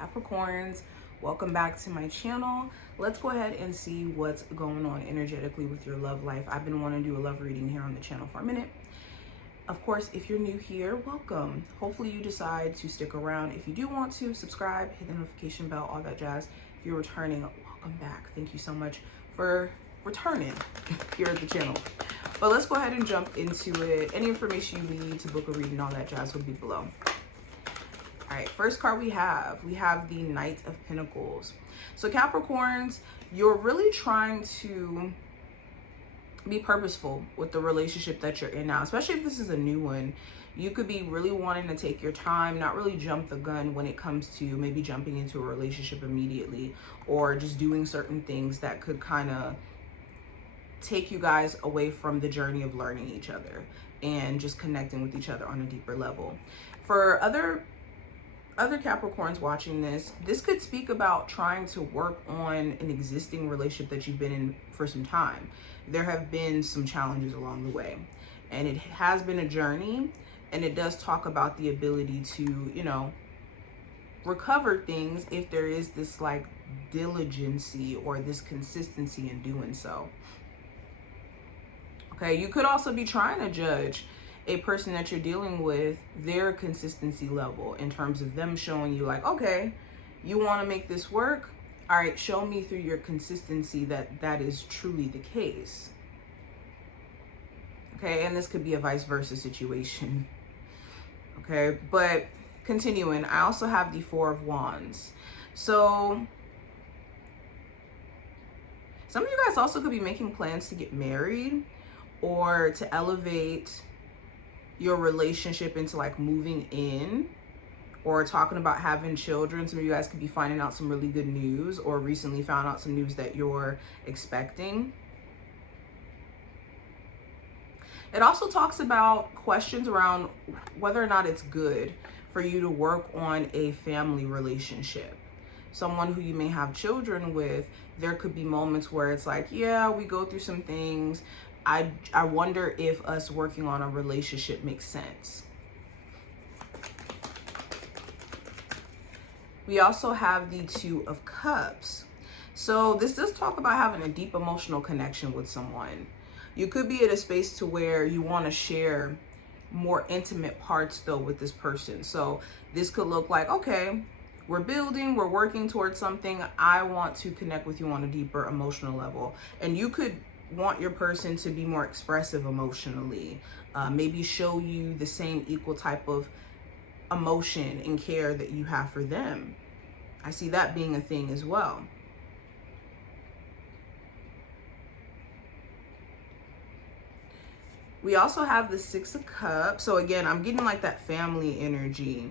Capricorns, welcome back to my channel. Let's go ahead and see what's going on energetically with your love life. I've been wanting to do a love reading here on the channel for a minute. Of course, if you're new here, welcome. Hopefully you decide to stick around. If you do want to, subscribe, hit the notification bell, all that jazz. If you're returning, welcome back. Thank you so much for returning here at the channel. But let's go ahead and jump into it. Any information you need to book a reading, all that jazz will be below. All right, first card we have the Knight of Pentacles. So Capricorns, you're really trying to be purposeful with the relationship that you're in now, especially if this is a new one. You could be really wanting to take your time, not really jump the gun when it comes to maybe jumping into a relationship immediately, or just doing certain things that could kind of take you guys away from the journey of learning each other and just connecting with each other on a deeper level. For other Capricorns watching this could speak about trying to work on an existing relationship that you've been in for some time. There have been some challenges along the way, and it has been a journey, and it does talk about the ability to, you know, recover things if there is this like diligency or this consistency in doing so. Okay, you could also be trying to judge a person that you're dealing with, their consistency level, in terms of them showing you like, okay, you want to make this work, all right, show me through your consistency that that is truly the case. Okay, and this could be a vice versa situation. Okay, but continuing, I also have the Four of Wands. So some of you guys also could be making plans to get married or to elevate your relationship into like moving in, or talking about having children. Some of you guys could be finding out some really good news, or recently found out some news that you're expecting. It also talks about questions around whether or not it's good for you to work on a family relationship. Someone who you may have children with, there could be moments where it's like, yeah, we go through some things. I wonder if us working on a relationship makes sense. We also have the Two of Cups. So this does talk about having a deep emotional connection with someone. You could be at a space to where you want to share more intimate parts though with this person. So this could look like, okay, we're building, we're working towards something. I want to connect with you on a deeper emotional level. And you could want your person to be more expressive emotionally, maybe show you the same equal type of emotion and care that you have for them. I see that being a thing as well. We also have the Six of Cups. So again, I'm getting like that family energy.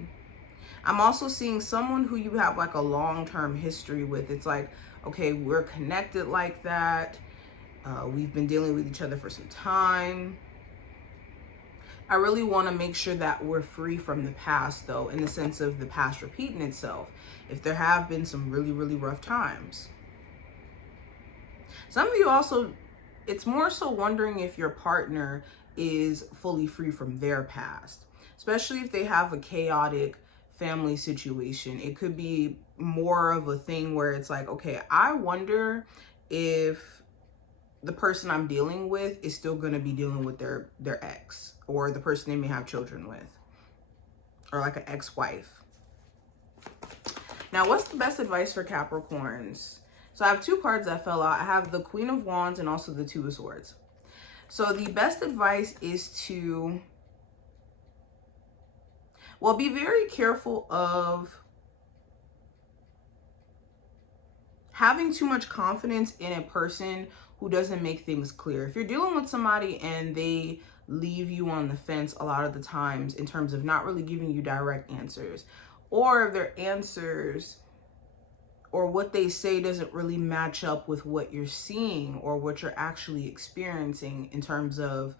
I'm also seeing someone who you have like a long-term history with. It's like, okay, we're connected like that. We've been dealing with each other for some time. I really want to make sure that we're free from the past though, in the sense of the past repeating itself. If there have been some really, really rough times. Some of you also, it's more so wondering if your partner is fully free from their past, especially if they have a chaotic family situation. It could be more of a thing where it's like, okay, I wonder if the person I'm dealing with is still going to be dealing with their ex, or the person they may have children with, or like an ex-wife. Now, what's the best advice for Capricorns? So I have two cards that fell out. I have the Queen of Wands and also the Two of Swords. So the best advice is to, well, be very careful of having too much confidence in a person who doesn't make things clear. If you're dealing with somebody and they leave you on the fence a lot of the times in terms of not really giving you direct answers, or if their answers or what they say doesn't really match up with what you're seeing or what you're actually experiencing in terms of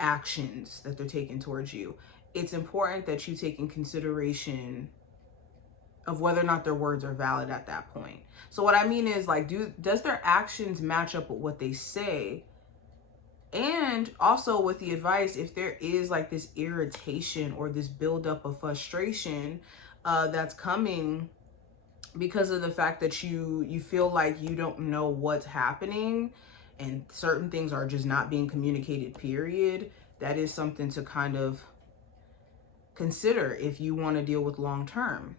actions that they're taking towards you, it's important that you take in consideration of whether or not their words are valid at that point. So what I mean is, like, does their actions match up with what they say? And also with the advice, if there is like this irritation or this buildup of frustration that's coming because of the fact that you feel like you don't know what's happening and certain things are just not being communicated, period. That is something to kind of consider if you want to deal with long term.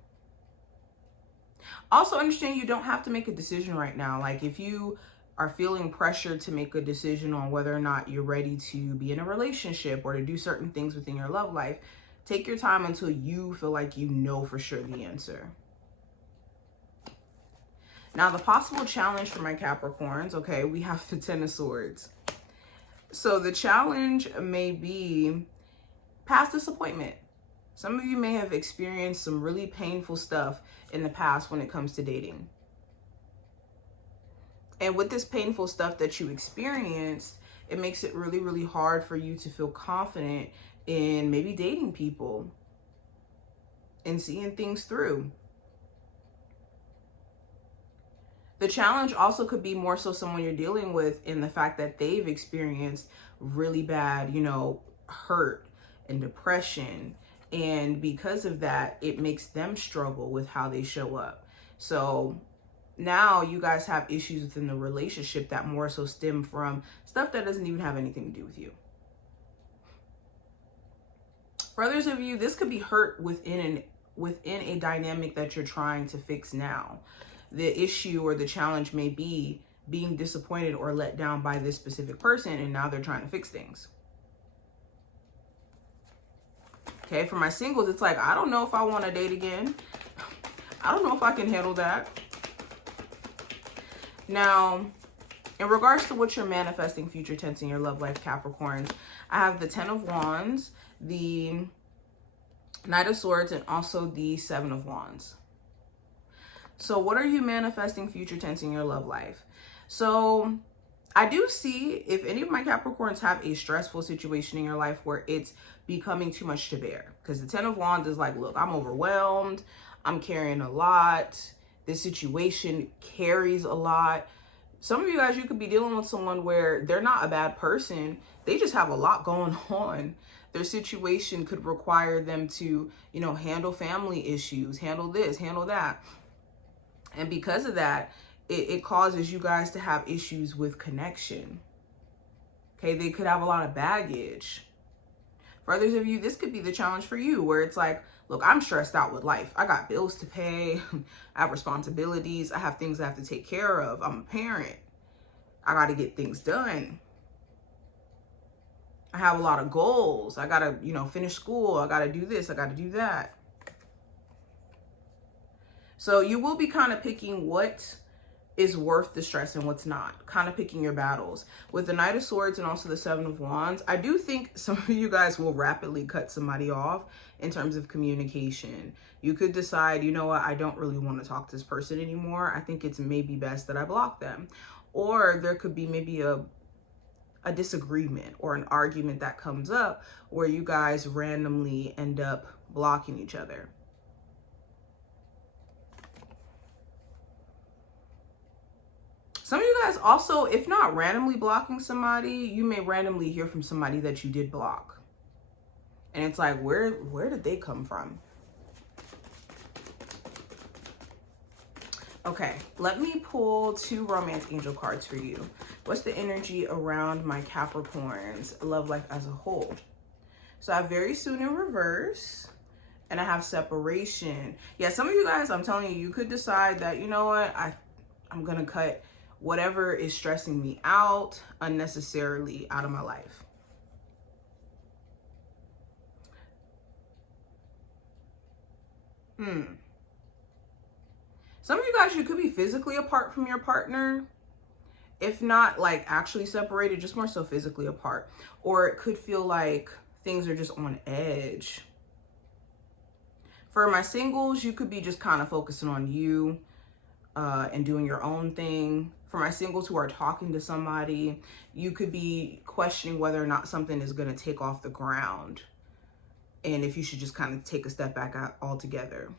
Also understand you don't have to make a decision right now. Like if you are feeling pressure to make a decision on whether or not you're ready to be in a relationship or to do certain things within your love life, take your time until you feel like you know for sure the answer. Now, the possible challenge for my Capricorns, okay, we have the Ten of Swords. So the challenge may be past disappointment. Some of you may have experienced some really painful stuff in the past when it comes to dating. And with this painful stuff that you experienced, it makes it really, really hard for you to feel confident in maybe dating people and seeing things through. The challenge also could be more so someone you're dealing with in the fact that they've experienced really bad, hurt and depression. And because of that, it makes them struggle with how they show up. So now you guys have issues within the relationship that more so stem from stuff that doesn't even have anything to do with you. For others of you, this could be hurt within a dynamic that you're trying to fix now. The issue or the challenge may be being disappointed or let down by this specific person, and now they're trying to fix things. Okay, for my singles, it's like, I don't know if I want to date again. I don't know if I can handle that. Now, in regards to what you're manifesting future tense in your love life, Capricorns, I have the Ten of Wands, the Knight of Swords, and also the Seven of Wands. So what are you manifesting future tense in your love life? So I do see if any of my Capricorns have a stressful situation in your life where it's becoming too much to bear. Because the Ten of Wands is like, look, I'm overwhelmed. I'm carrying a lot. This situation carries a lot. Some of you guys, you could be dealing with someone where they're not a bad person. They just have a lot going on. Their situation could require them to, handle family issues, handle this, handle that. And because of that, it causes you guys to have issues with connection. Okay, they could have a lot of baggage. For others of you, this could be the challenge for you where it's like, look, I'm stressed out with life. I got bills to pay. I have responsibilities. I have things I have to take care of. I'm a parent. I got to get things done. I have a lot of goals. I got to, finish school. I got to do this. I got to do that. So you will be kind of picking what is worth the stress and what's not, kind of picking your battles. With the Knight of Swords and also the Seven of Wands, I do think some of you guys will rapidly cut somebody off in terms of communication. You could decide, you know what, I don't really want to talk to this person anymore. I think it's maybe best that I block them. Or there could be maybe a disagreement or an argument that comes up where you guys randomly end up blocking each other. Some of you guys also, if not randomly blocking somebody, you may randomly hear from somebody that you did block. And it's like, where did they come from? Okay, let me pull 2 romance angel cards for you. What's the energy around my Capricorns' love life as a whole? So I have very soon in reverse, and I have separation. Yeah, some of you guys, I'm telling you, you could decide that, you know what, I'm going to cut whatever is stressing me out unnecessarily out of my life. Some of you guys, you could be physically apart from your partner. If not like actually separated, just more so physically apart. Or it could feel like things are just on edge. For my singles, you could be just kind of focusing on you and doing your own thing. For my singles who are talking to somebody, you could be questioning whether or not something is going to take off the ground. And if you should just kind of take a step back out altogether.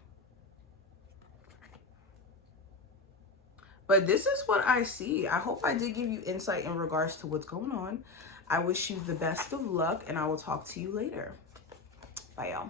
But this is what I see. I hope I did give you insight in regards to what's going on. I wish you the best of luck, and I will talk to you later. Bye, y'all.